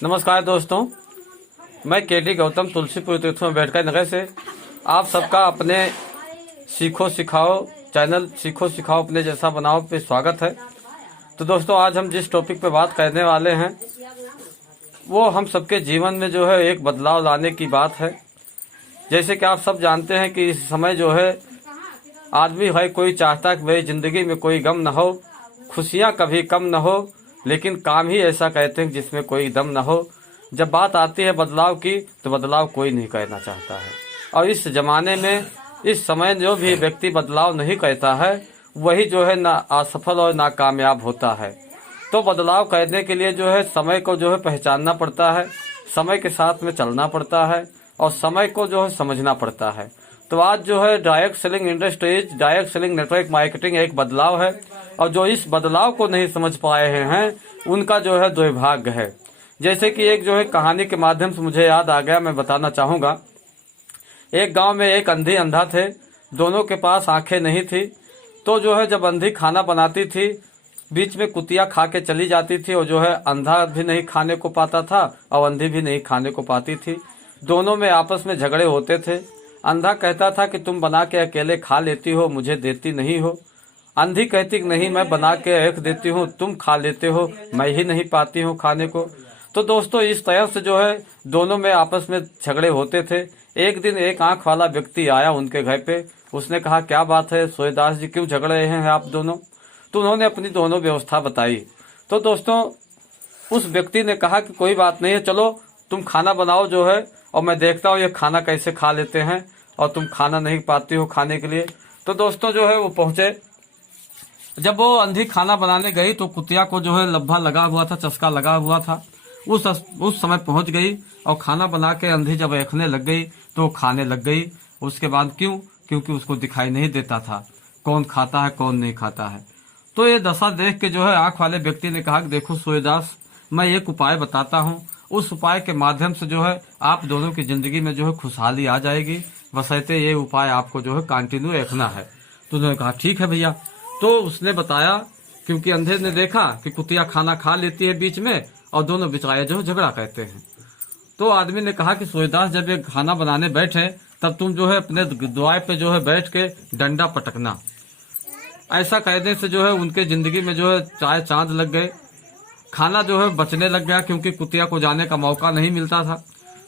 नमस्कार दोस्तों, मैं केडी गौतम तुलसीपुर तीर्थ में बैठकर नगर से आप सबका अपने सीखो सिखाओ चैनल सीखो सिखाओ अपने जैसा बनाओ पे स्वागत है। तो दोस्तों, आज हम जिस टॉपिक पे बात करने वाले हैं वो हम सबके जीवन में जो है एक बदलाव लाने की बात है। जैसे कि आप सब जानते हैं कि इस समय जो है आदमी है कोई चाहता कि मेरी जिंदगी में कोई गम न हो, खुशियाँ कभी कम न हो, लेकिन काम ही ऐसा कहते हैं जिसमें कोई दम न हो। जब बात आती है बदलाव की तो बदलाव कोई नहीं करना चाहता है, और इस जमाने में इस समय जो भी व्यक्ति बदलाव नहीं करता है वही जो है ना असफल और नाकामयाब होता है। तो बदलाव करने के लिए जो है समय को जो है पहचानना पड़ता है, समय के साथ में चलना पड़ता है और समय को जो है समझना पड़ता है। तो आज जो है direct selling industries, direct selling network marketing एक बदलाव है, और जो इस बदलाव को नहीं समझ पाए हैं उनका जो है दुर्भाग्य है। जैसे कि एक जो है कहानी के माध्यम से मुझे याद आ गया, मैं बताना चाहूँगा। एक गांव में एक अंधी अंधा थे, दोनों के पास आंखें नहीं थी। तो जो है जब अंधी खाना बनाती थी, बीच में कुतिया खा के चली जाती थी, और जो है अंधा भी नहीं खाने को पाता था और अंधी भी नहीं खाने को पाती थी। दोनों में आपस में झगड़े होते थे। अंधा कहता था कि तुम बना के अकेले खा लेती हो, मुझे देती नहीं हो। अंधी कहती कि नहीं, मैं बना के रख देती हूँ, तुम खा लेते हो, मैं ही नहीं पाती हूँ खाने को। तो दोस्तों, इस तरह से जो है दोनों में आपस में झगड़े होते थे। एक दिन एक आंख वाला व्यक्ति आया उनके घर पे। उसने कहा, क्या बात है सूर्यदास जी, क्यों झगड़ रहे हैं आप दोनों? तो उन्होंने अपनी दोनों व्यवस्था बताई। तो दोस्तों, उस व्यक्ति ने कहा कि कोई बात नहीं है, चलो तुम खाना बनाओ जो है, और मैं देखता हूँ ये खाना कैसे खा लेते हैं, और तुम खाना नहीं पाती हो खाने के लिए। तो दोस्तों जो है वो पहुंचे। जब वो अंधी खाना बनाने गई तो कुतिया को जो है लब्भा लगा हुआ था, चस्का लगा हुआ था। उस समय पहुंच गई और खाना बना के अंधी जब देखने लग गई तो वो खाने लग गई। उसके बाद क्योंकि उसको दिखाई नहीं देता था कौन खाता है कौन नहीं खाता है। तो ये दशा देख के जो है आंख वाले व्यक्ति ने कहा कि देखो सूर्यदास, मैं एक उपाय बताता हूँ, उस उपाय के माध्यम से जो है आप दोनों की जिंदगी में जो है खुशहाली आ जाएगी, बशर्ते ये उपाय आपको जो है कंटिन्यू रखना है। तो उन्होंने कहा ठीक है भैया। तो उसने बताया, क्योंकि अंधे ने देखा कि कुतिया खाना खा लेती है बीच में, और दोनों बिचारे जो है झगड़ा करते हैं। तो आदमी ने कहा कि सूर्यदास, जब ये खाना बनाने बैठे तब तुम जो है अपने द्वार पे जो है बैठ के डंडा पटकना। ऐसा कहने से जो है उनके जिंदगी में जो है चाय चांद लग गए। खाना जो है बचने लग गया, क्योंकि कुतिया को जाने का मौका नहीं मिलता था।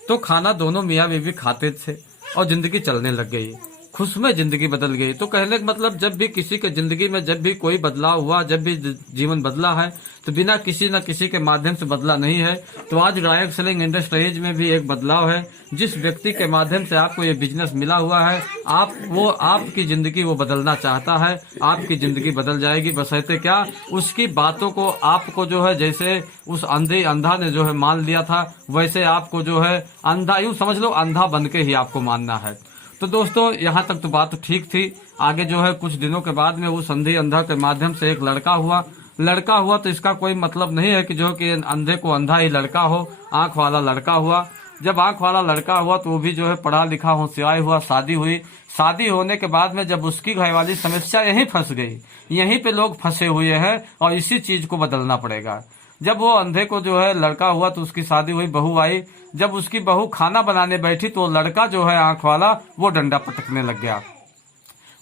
तो खाना दोनों मियाँ बीवी खाते थे और जिंदगी चलने लग गई, खुश में जिंदगी बदल गई। तो कहने का मतलब, जब भी किसी के जिंदगी में जब भी कोई बदलाव हुआ, जब भी जीवन बदला है, तो बिना किसी न किसी के माध्यम से बदला नहीं है। तो आज डायरेक्ट सेलिंग इंडस्ट्रीज में भी एक बदलाव है। जिस व्यक्ति के माध्यम से आपको ये बिजनेस मिला हुआ है, आपकी जिंदगी वो बदलना चाहता है, आपकी जिंदगी बदल जाएगी, बशर्ते क्या, उसकी बातों को आपको जो है, जैसे उस अंधा ने जो है मान लिया था, वैसे आपको जो है अंधा, यूं समझ लो अंधा बन के ही आपको मानना है। तो दोस्तों, यहाँ तक तो बात ठीक थी। आगे जो है कुछ दिनों के बाद में उस अंधा के माध्यम से एक लड़का हुआ। तो इसका कोई मतलब नहीं है कि जो कि अंधे को अंधा ही लड़का हो, आंख वाला लड़का हुआ। जब आंख वाला लड़का हुआ तो वो भी जो है पढ़ा लिखा होशियार हुआ, शादी हुई। शादी होने के बाद में जब उसकी घरवाली समस्या यहीं फंस गई, यहीं पे लोग फंसे हुए हैं, और इसी चीज को बदलना पड़ेगा। जब वो अंधे को जो है लड़का हुआ तो उसकी शादी हुई, बहू आई। जब उसकी बहू खाना बनाने बैठी तो लड़का जो है आंख वाला वो डंडा पटकने लग गया।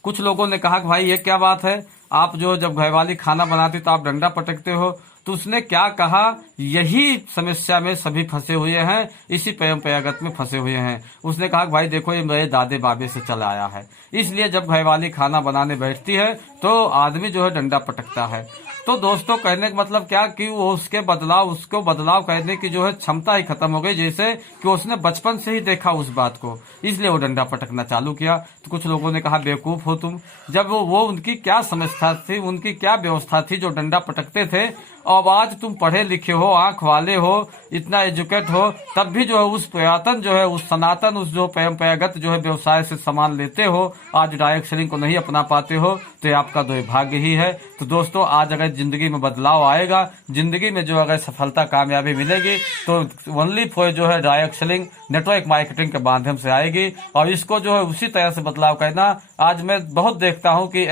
कुछ लोगों ने कहा कि भाई ये क्या बात है, आप जो जब घरवाली खाना बनाती तो आप डंडा पटकते हो। तो उसने क्या कहा, यही समस्या में सभी फंसे हुए हैं, इसी परंपरागत में फंसे हुए हैं। उसने कहा कि भाई देखो, ये मेरे दादे बाबे से चला आया है, इसलिए जब घरवाली खाना बनाने बैठती है तो आदमी जो है डंडा पटकता है। तो दोस्तों, कहने का मतलब क्या कि वो उसको बदलाव करने की जो है क्षमता ही खत्म हो गई, जैसे कि उसने बचपन से ही देखा उस बात को, इसलिए वो डंडा पटकना चालू किया। तो कुछ लोगों ने कहा बेवकूफ हो तुम, जब वो उनकी क्या समस्या थी, उनकी क्या व्यवस्था थी जो डंडा पटकते थे। और आज तुम पढ़े लिखे हो, आंख वाले हो, इतना एजुकेट हो, तब भी जो है उस पुरातन जो है, उस सनातन, उस जो परंपरागत जो है व्यवसाय से सामान लेते हो, आज डायरेक्ट सेलिंग को नहीं अपना पाते हो, तो ये आपका दुर्भाग्य ही है। तो दोस्तों, आज अगर जिंदगी में बदलाव आएगा, जिंदगी में जो अगर सफलता कामयाबी मिलेगी, तो ओनली फॉर जो है डायरेक्ट सेलिंग नेटवर्क मार्केटिंग के माध्यम से आएगी। और इसको जो है उसी तरह से बदलाव करना। आज मैं बहुत देखता हूँ कि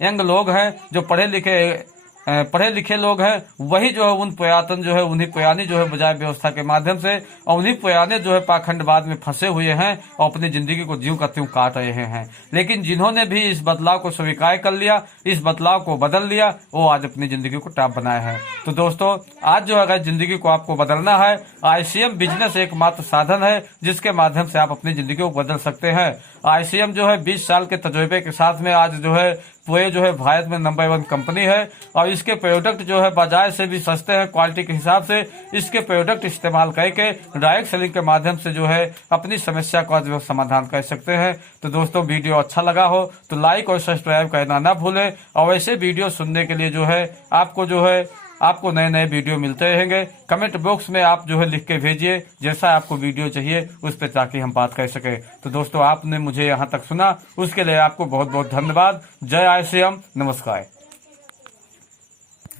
यंग लोग हैं जो पढ़े लिखे पढ़े लिखे लोग हैं वही जो है उन पुरातन जो है उन्हीं पुरानी जो है बजाय व्यवस्था के माध्यम से और उन्हीं पुराने जो है पाखंडवाद में फंसे हुए हैं और अपनी जिंदगी को ज्यों का त्यों काट रहे हैं। लेकिन जिन्होंने भी इस बदलाव को स्वीकार कर लिया, इस बदलाव को बदल लिया, वो आज अपनी जिंदगी को टॉप बनाए हैं। तो दोस्तों आज जो अगर जिंदगी को आपको बदलना है, ICM बिजनेस एकमात्र साधन है जिसके माध्यम से आप अपनी जिंदगी को बदल सकते हैं। ICM जो है 20 साल के तजुर्बे के साथ में आज जो है पूरे जो है भारत में नंबर 1 कंपनी है और इसके प्रोडक्ट जो है बाजार से भी सस्ते हैं। क्वालिटी के हिसाब से इसके प्रोडक्ट इस्तेमाल करके डायरेक्ट सेलिंग के माध्यम से जो है अपनी समस्या का जो समाधान कर सकते हैं। तो दोस्तों वीडियो अच्छा लगा हो तो लाइक और सब्सक्राइब करना ना भूलें और ऐसे वीडियो सुनने के लिए जो है आपको नए नए वीडियो मिलते रहेंगे। कमेंट बॉक्स में आप जो है लिख के भेजिए जैसा आपको वीडियो चाहिए उस पर, ताकि हम बात कर सके। तो दोस्तों आपने मुझे यहाँ तक सुना उसके लिए आपको बहुत बहुत धन्यवाद। जय ICM, नमस्कार।